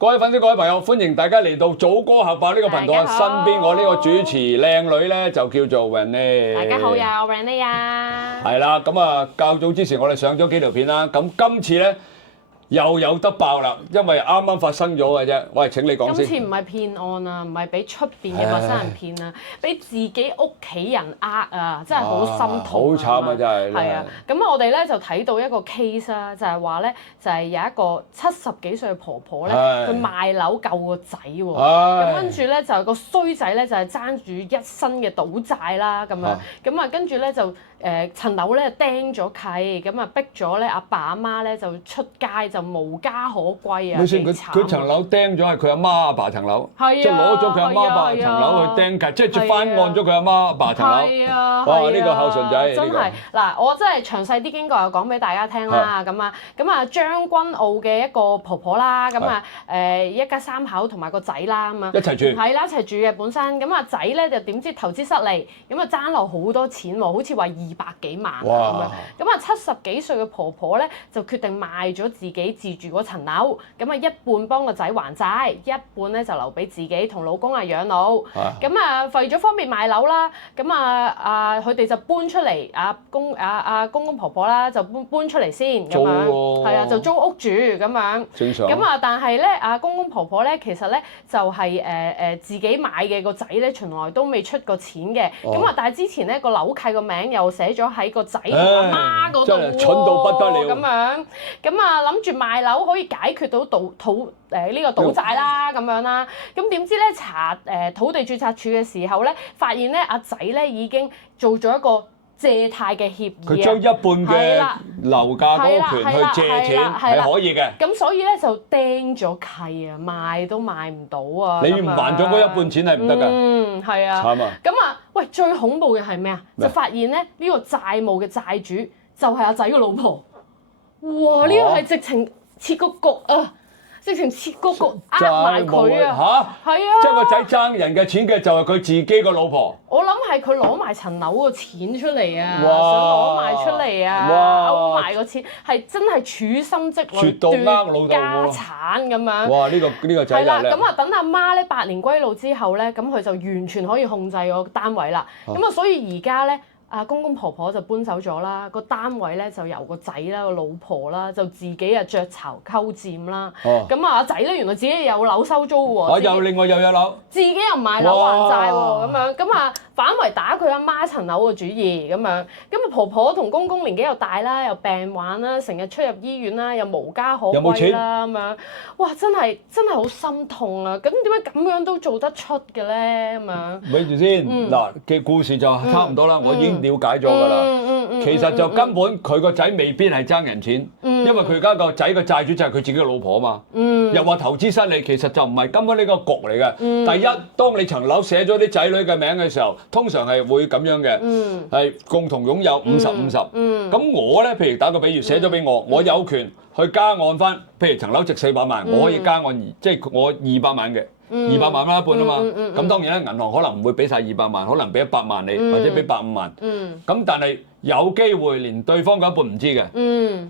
各位粉絲、各位朋友，歡迎大家嚟到祖哥客爆呢個頻道啊！身邊我呢個主持靚女咧就叫做 Renee。大家好呀，我 Renee 啊。係啦，咁啊較早之前我哋上咗幾條片啦，咁今次咧又有得爆啦，因為啱啱發生咗嘅啫。喂，請你講先。今次唔係騙案啊，唔係俾出邊嘅陌生人騙啊，俾自己屋企人呃啊，真係好心痛啊！好慘啊，真係。係啊，咁我哋咧就睇到一個 case 啦，就係話咧，就係有一個70幾歲嘅婆婆咧，佢賣樓救個仔喎，咁跟住咧就個衰仔咧就係爭住一身嘅賭債啦，咁樣，咁啊跟住咧就層樓咧釘咗契，咁啊逼咗咧阿爸阿媽咧就出街就無家可歸啊！先，佢層樓釘咗係佢阿媽阿爸層樓，即係攞咗佢阿媽阿爸層樓去釘契，即係翻按咗佢阿媽阿爸層樓。係啊，哇！呢個孝順仔真係嗱，我真係詳細啲經過又講俾大家聽啦。咁啊將軍澳嘅一個婆婆啦，咁啊一家三口同埋個仔啦，咁啊一齊住。係啦，一齊住嘅本身。咁啊仔咧就點知投資失利，咁啊爭落好多錢喎，好似話200幾萬咁樣。咁啊70幾歲嘅婆婆咧就決定賣咗自己自住嗰層樓，咁啊一半幫個仔還債，一半咧就留俾自己同老公啊養老。咁啊為咗方便賣樓啦，咁佢哋就搬出嚟，公公婆婆啦就搬出嚟先咁樣，係啊就租屋住咁樣。正常。咁啊但係咧公公婆婆咧其實咧就係自己買嘅個仔咧，從來都未出過錢嘅。咁啊但係之前咧個樓契個名又寫咗喺個仔同阿媽嗰度喎，蠢到不得了咁樣。咁啊諗住賣樓可以解決到呢個賭債啦咁樣啦。咁點知咧查土地註冊處嘅時候咧，發現咧阿仔咧已經做咗一個借貸嘅協議啊！佢將一半嘅樓價嗰個權去借錢係可以嘅。咁所以咧就釘咗契啊，賣都賣唔到啊！你唔還咗嗰一半錢係唔得㗎。嗯，係啊。慘啊！咁啊，喂，最恐怖嘅係咩啊？就發現咧呢個債務嘅債主就係阿仔嘅老婆。哇！呢個係直情設個局啊！直情設個局呃埋佢啊！嚇，係啊！即係個仔爭人嘅錢嘅就係佢自己個老婆。我諗係佢攞埋層樓個錢出嚟啊，想攞埋出嚟啊，勾埋個錢，係真係處心積慮奪家產咁樣。哇！呢個仔係啦，咁啊等阿媽咧百年歸老之後咧，咁佢就完全可以控制個單位啦。咁啊所以而家咧。公公婆婆就搬走咗啦，個單位咧就由個仔啦、個老婆啦，就自己雀巢溝佔啦。咁阿仔咧原來自己有樓收租喎。又另外又有樓。自己又唔賣樓還債喎，咁樣咁啊反為打佢阿媽層樓嘅主意咁樣。咁啊婆婆同公公年紀又大啦，又病患啦，成日出入醫院啦，又無家可歸啦咁樣。哇！真係好心痛啊！咁點解咁樣都做得出嘅咧？咁樣。咪住先，嗱嘅故事就差唔多啦，我已經了解咗㗎啦。其實就根本佢個仔未必係爭人錢，因為佢而家個仔嘅債主就係佢自己嘅老婆啊嘛。又話投資失利，其實就唔係根本呢個局嚟嘅。第一，當你層樓寫咗啲仔女嘅名嘅時候，通常係會咁樣嘅，係共同擁有50-50。咁我咧，譬如打個比喻，寫咗俾我，我有權去加按翻。譬如層樓值400萬，我可以加按，即係我200萬嘅。200萬蚊一半啊嘛，咁當然咧，銀行可能唔會俾晒200萬，可能俾100萬你，或者俾150萬。咁但係有機會連對方嗰一半唔知嘅。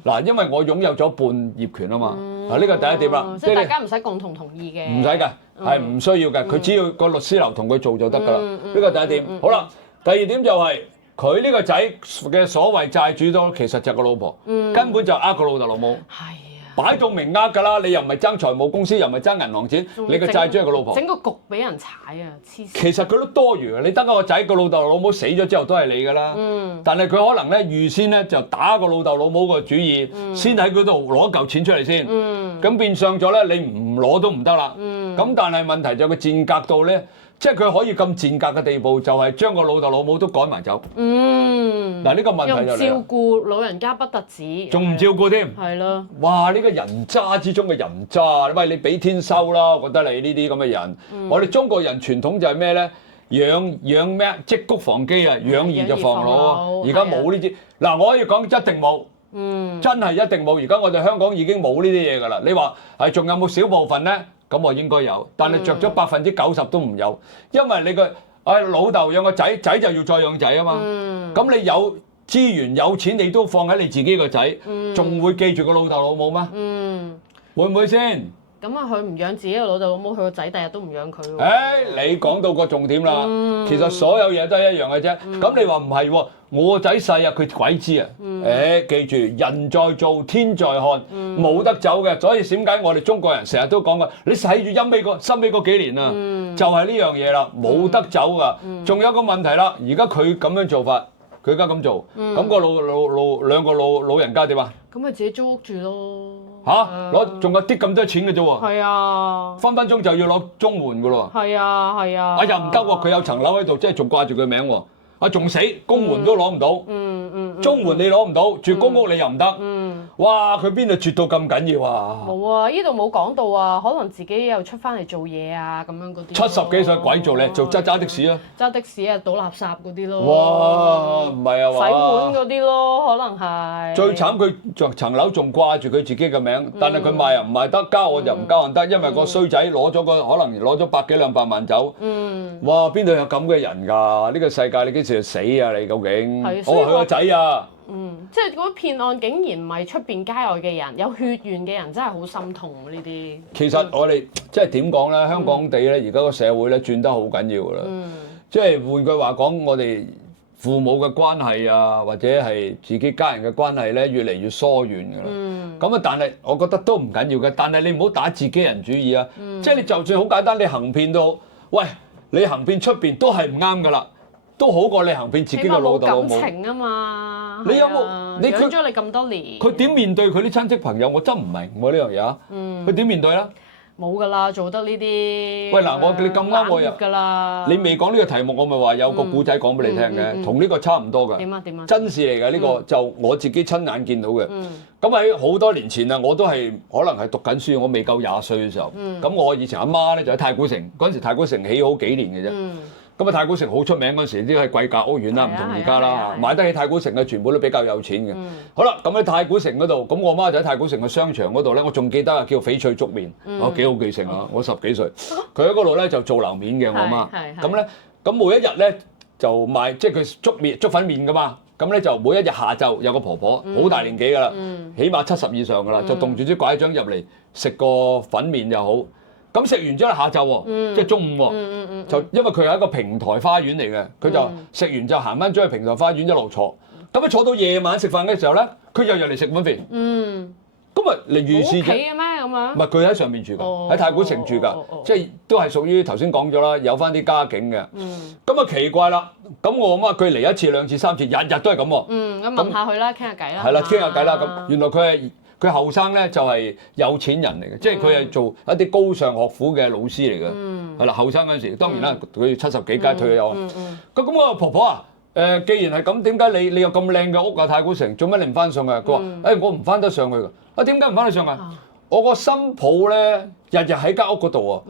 嗱，因為我擁有咗半業權啊嘛。嗱，呢個第一點啦。即係大家唔使共同同意嘅。唔使㗎，係唔需要嘅。佢只要個律師樓同佢做就得㗎啦。呢個第一點。好啦，第二點就係佢呢個仔嘅所謂債主都其實就係個老婆，根本就呃個老豆老母。擺到明㗎啦！你又唔係爭財務公司，又唔係爭銀行錢，你個債主係個老婆。整個局俾人踩啊！黐線。其實佢都多餘嘅，你得個仔個老豆老母死咗之後都係你㗎啦。但係佢可能咧預先咧就打個老豆老母個主意，先喺嗰度攞嚿錢出嚟先。咁變相咗咧，你唔攞都唔得啦。咁但係問題就係佢賤格到咧。即係佢可以咁賤格嘅地步，就係將個老豆老母都趕埋走。嗱呢個問題就嚟啦。又照顧老人家不特止，仲唔照顧添？係咯。哇！呢個人渣之中嘅人渣，喂你俾天收啦！我覺得你呢啲咁嘅人，我哋中國人傳統就係咩咧？養咩？積穀防饑啊，養兒就防老啊。而家冇呢啲。嗱，我可以講一定冇。真係一定冇。而家我哋香港已經冇呢啲嘢㗎啦。你話係仲有冇少部分咧？咁我應該有，但係着咗90%都唔有，因為你個老豆養個仔，仔就要再養仔啊嘛。咁你有資源有錢，你都放喺你自己個仔，仲會記住個老豆老母咩？會唔會先？咁啊佢唔養自己嘅老豆老母，佢個仔第日都唔養佢喎。你講到個重點啦，其實所有嘢都係一樣嘅啫。咁你話唔係喎？我個仔細啊，佢鬼知啊！記住人在做天在看，冇得走嘅。所以點解我哋中國人成日都講嘅？你睇住心尾嗰幾年啊，就係呢樣嘢啦，冇得走噶。仲有一個問題啦，而家佢咁樣做法，佢而家咁做，咁個兩個老人家點啊？咁咪自己租屋住咯。攞仲有啲咁多錢嘅啫喎。係啊。分分鐘就要攞綜援嘅咯喎。係啊。又唔得喎，佢有層樓喺度，即係仲掛住佢名喎。仲死，公援都攞唔到，綜援你攞唔到，住公屋你又唔得，哇！佢邊度絕到咁緊要啊？冇啊，呢度冇講到啊，可能自己又出翻嚟做嘢啊，咁樣嗰啲。70幾歲鬼做咧，做揸的士啊？揸的士啊，倒垃圾嗰啲咯。哇！唔係啊嘛。洗碗嗰啲咯，可能係。最慘佢層樓仲掛住佢自己嘅名，但係佢賣又唔賣得，交我就唔交人得，因為個衰仔攞咗可能攞咗百幾兩百萬走。哇！邊度有咁嘅人㗎？呢個世界你幾時死啊？你究竟？我話佢個仔啊！即係嗰啲騙案竟然唔係出邊街外嘅人，有血緣嘅人真係好心痛呢啲。其實我哋即係點講咧？香港地咧，而家個社會咧轉得好緊要㗎啦。即係換句話講，我哋父母嘅關係啊，或者係自己家人嘅關係咧，越嚟越疏遠㗎啦。咁啊，但係我覺得都唔緊要嘅。但係你唔好打自己人主意啊！即係你就算好簡單，你行騙都，喂，你行騙出邊都係唔啱㗎啦。都好過你行騙自己嘅老豆老母。感情啊嘛，你有冇？你養咗你咁多年，佢點面對佢啲親戚朋友？我真唔明喎呢樣嘢啊！佢點面對咧？冇㗎啦，做得呢啲。喂嗱，你咁啱我又㗎啦。你未講呢個題目，我咪話有個古仔講俾你聽嘅，同呢個差唔多㗎。點啊？真事嚟㗎呢個，就我自己親眼見到嘅。咁喺好多年前啊，我都係可能係讀緊書，我未夠20歲嘅時候。咁我以前阿媽咧就喺太古城，嗰陣時太古城起好幾年嘅啫。咁啊，太古城好出名嗰陣時，啲係貴價屋苑啦，唔同而家啦。買得起太古城嘅全部都比較有錢嘅。好啦，咁喺太古城嗰度，咁我媽就喺太古城嘅商場嗰度咧，我仲記得啊，叫翡翠粥麵，我幾好記性啊！我10幾歲，佢喺嗰度咧就做樓面嘅我媽。咁咧，咁每一日咧就賣，即係佢粥粉麵噶嘛。咁咧就每一日下晝有個婆婆，好大年紀㗎啦，起碼70以上㗎啦，就棟住支拐杖入嚟食個粉麵又好。咁食完之後下晝喎，即係中午喎，就因為佢係一個平台花園嚟嘅，佢就食完就行翻出去平台花園一路坐，咁一坐到夜晚食飯嘅時候咧，佢又入嚟食碗飯。咁啊，嚟預示啫。屋企嘅咩咁樣？唔係佢喺上面住㗎，喺太古城住㗎，即係都係屬於頭先講咗啦，有翻啲家境嘅。咁啊奇怪啦，咁我媽佢嚟1次2次3次，日日都係咁喎。咁問下佢啦，傾下偈啦。係啦，傾下偈啦。咁原來佢後生咧就係有錢人嚟嘅，即係佢係做一啲高尚學府嘅老師嚟嘅。係啦，後生嗰陣時，當然啦，佢70幾屆退休。咁我婆婆啊，既然係咁，點解你有咁靚嘅屋啊？太古城做乜你唔翻上去？佢話：我唔翻得上去㗎。點解唔翻得上去？我個新抱咧，日日喺間屋嗰度啊。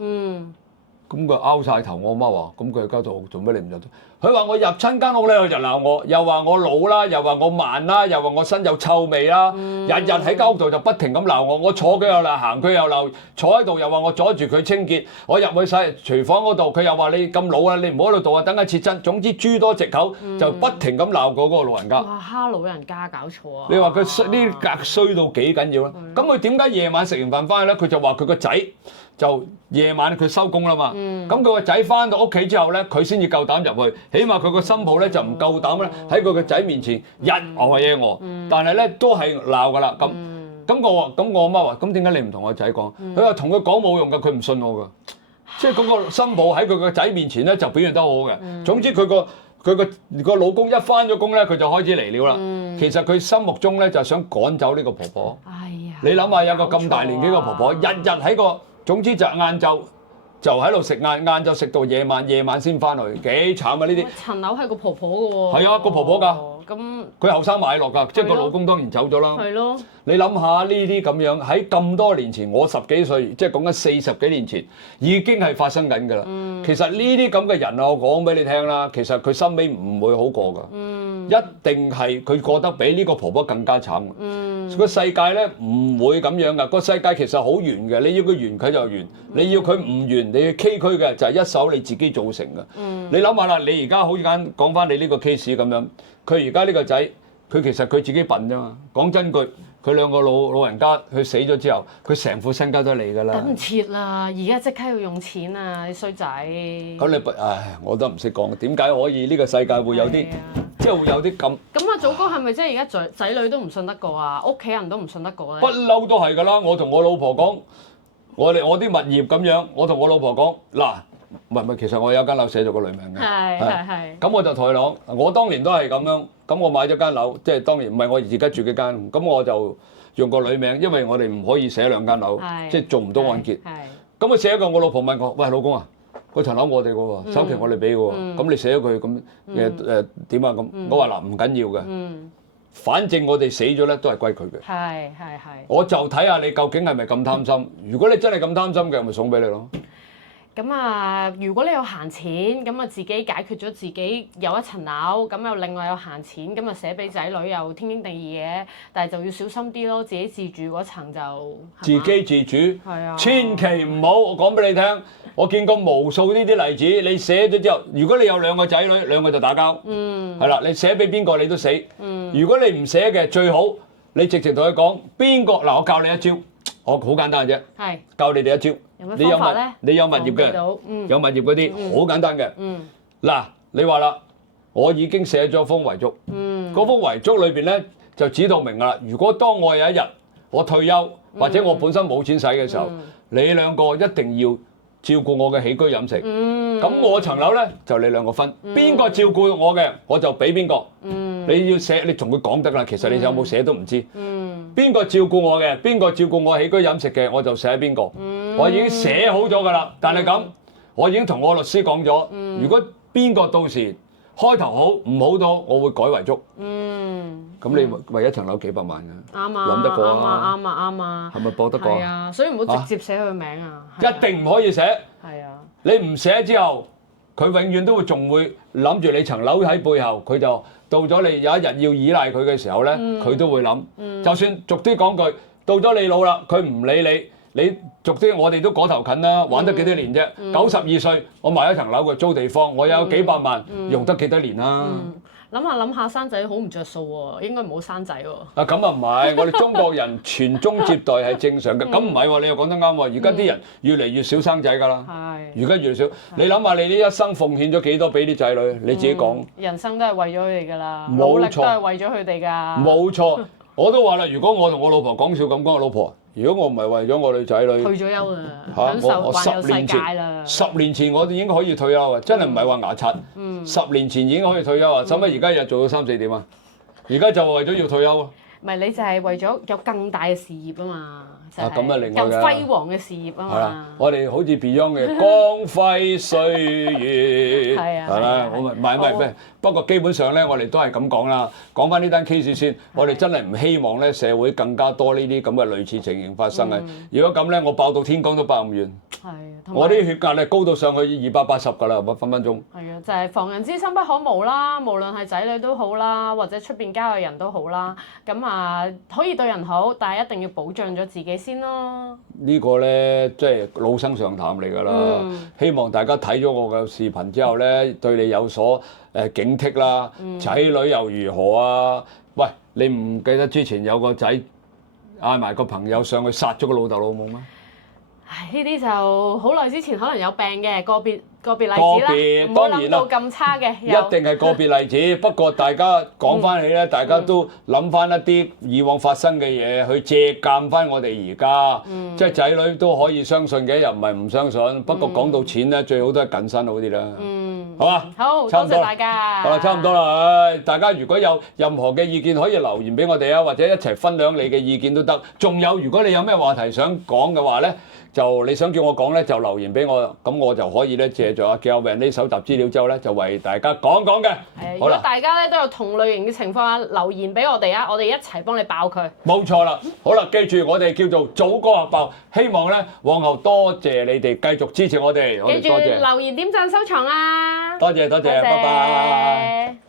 咁佢拗晒頭，我媽話：咁佢喺間度做咩你唔入到？佢話我入親間屋咧，佢就鬧我，又話我老啦，又話我慢啦，又話我身有臭味啦，日日喺間屋度就不停咁鬧我。我坐佢又鬧，行佢又鬧，坐喺度又話我阻住佢清潔。我入去洗廚房嗰度，佢又話你咁老啊，你唔好喺度做啊，等下切真。總之諸多藉口，就不停咁鬧嗰個老人家。哇！蝦老人家搞錯啊！你話佢呢格衰到幾緊要咧？咁佢點解夜晚食完飯翻去咧？佢就話佢個仔。就夜晚佢收工啦嘛，咁佢個仔翻到屋企之後咧，佢先至夠膽入去，起碼佢個新抱咧就唔夠膽咧喺佢個仔面前日我嘢我，但係咧都係鬧噶啦咁。我阿媽話：咁點解你唔同我仔講？佢話同佢講冇用噶，佢唔信我噶。即係嗰個新抱喺佢個仔面前咧就表現得好好嘅。總之佢個老公一翻咗工咧，佢就開始嚟了啦。其實佢心目中咧就想趕走呢個婆婆。你諗下有個咁大年紀嘅婆婆，日日喺個總之就晏晝就喺度食晏晝食到夜晚先翻去，幾慘啊！呢啲層樓係個婆婆嘅喎。係啊，個婆婆㗎。咁佢後生買落㗎，即係個老公當然走咗啦。係咯。你諗下呢啲咁樣喺咁多年前，我10幾歲，即係講緊40幾年前，已經係發生緊㗎啦。其實呢啲咁嘅人啊，我講俾你聽啦，其實佢心尾唔會好過㗎。一定係佢過得比呢個婆婆更加慘。個世界咧唔會咁樣㗎，個世界其實好圓嘅，你要佢圓佢就圓，你要佢唔圓，你要崎嶇嘅就係一手你自己造成嘅。你諗下啦，你而家好簡講翻你呢個 case 咁樣，佢而家呢個仔，佢其實佢自己笨啫嘛。講真句，佢兩個老人家，佢死咗之後，佢成副身家都係你㗎啦。等唔切啦，而家即刻要用錢啊！你衰仔。咁你我都唔識講，點解可以呢個世界會有啲，即係會有啲咁？咁祖哥係咪即係而家仔女都唔信得過啊？屋企人都唔信得過咧？不嬲都係㗎啦！我同我老婆講，我啲物業咁樣，我同我老婆講嗱。唔係，其實我有間樓寫咗個女名嘅。係。咁我就同佢講，我當年都係咁樣，咁我買咗間樓，即係當年唔係我而家住嘅間，咁我就用個女名，因為我哋唔可以寫兩間樓，即係做唔到按揭。咁我寫一個，我老婆問我：喂，老公啊，嗰層樓我哋嘅喎，首期我哋俾嘅喎，咁你寫咗佢咁點啊？咁我話嗱，唔緊要嘅，反正我哋死咗咧都係歸佢嘅。係。我就睇下你究竟係咪咁貪心，如果你真係咁貪心嘅，咪送俾你咯。咁啊，如果你有閒錢，咁啊自己解決咗自己有一層樓，咁又另外有閒錢，咁啊寫俾仔女又天經地義嘅，但係就要小心啲咯，自己自住嗰層就自己自主，係啊，千祈唔好。我講俾你聽，我見過無數呢啲例子。你寫咗之後，如果你有兩個仔女，兩個就打交，係啦，你寫俾邊個你都死。如果你唔寫嘅，最好你直情同佢講邊個嗱，我教你一招，我好簡單嘅啫，係教你哋一招。你有物業嘅，有物業嗰啲好簡單嘅。嗱，你話啦，我已經寫咗封遺囑，嗰封遺囑裏邊咧就指到明啦。如果當我有一日我退休或者我本身冇錢使嘅時候，你兩個一定要照顧我嘅起居飲食。咁我層樓咧就你兩個分，邊個照顧我嘅我就俾邊個。你要寫，你同佢講得啦。其實你有冇寫都唔知。邊個照顧我嘅，邊個照顧我起居飲食嘅，我就寫邊個。我已經寫好咗㗎啦。但係咁，我已經同我律師講咗，如果邊個到時開頭好唔好到，我會改遺囑。咁你為一層樓幾百萬㗎？啱啊，諗得過啊？啱啊。係咪搏得過？係啊，所以唔好直接寫佢名啊。一定唔可以寫。係啊。你唔寫之後，佢永遠都會仲會諗住你層樓喺背後，佢就到咗你有一日要依賴佢嘅時候咧，佢都會諗。就算俗啲講句，到咗你老啦，佢唔理你。你俗啲，我哋都嗰頭近啦，玩得幾多年啫？92歲，我賣一層樓嘅租地方，我有幾百萬，用得幾多年啦？諗下生仔好唔着數喎，應該唔好生仔喎。啊咁啊唔係，我哋中國人傳宗接代係正常嘅，咁唔係喎，你又講得啱喎。而家啲人越嚟越少生仔㗎啦，而家越嚟越少。你諗下，你呢一生奉獻咗幾多俾啲仔女？你自己講。人生都係為咗佢哋㗎啦，努力都係為咗佢哋㗎。冇錯，我都話啦，如果我同我老婆講笑咁講，我老婆。如果我唔係為咗我女仔女，退咗休啦，享受環遊世界啦。10年前我哋已經可以退休啊！真係唔係話牙刷。10年前已經可以退休啊！使乜而家又做到3、4點啊？而家就為咗要退休啊！唔係你就係為咗有更大嘅事業啊嘛，就係更輝煌嘅事業啊嘛。我哋好似 Beyond 嘅光輝歲月，係啦，我唔係，不過基本上咧，我哋都係咁講啦。講翻呢單 case 先，我哋真係唔希望咧社會更加多呢啲咁嘅類似情形發生嘅。如果咁咧，我爆到天光都爆唔完。我啲血壓咧高到上去280㗎啦，分分鐘。係啊，就係防人之心不可無啦，無論係仔女都好啦，或者出邊交嘅人都好啦。咁可以對人好，但係一定要保障咗自己先咯。呢個咧即係老生常談嚟㗎啦。希望大家睇咗我嘅視頻之後咧，對你有所警惕啦。仔女又如何啊？喂，你唔記得之前有個仔嗌埋個朋友上去殺咗個老豆老母咩？呢啲就好耐之前可能有病嘅個別例子啦，唔好諗到咁差嘅。一定係個別例子，不過大家講翻起咧，大家都諗翻一啲以往發生嘅嘢，去借鑑翻我哋而家，即係仔女都可以相信嘅，又唔係唔相信。不過講到錢咧，最好都係謹慎好啲啦。好嘛？好，多謝大家。好啦，差唔多啦。大家如果有任何嘅意見，可以留言俾我哋啊，或者一齊分享你嘅意見都得。仲有，如果你有咩話題想講嘅話咧，就你想叫我講咧，就留言俾我，咁我就可以咧借助阿 Kelvin 呢搜集資料之後咧，就為大家講講嘅。如果大家咧都有同類型嘅情況下，留言俾我哋啊，我哋一齊幫你爆佢。冇錯啦，好啦，記住我哋叫做祖哥核爆，希望咧往後多謝你哋繼續支持我哋。記住留言、點讚、收藏啊！多謝，拜拜。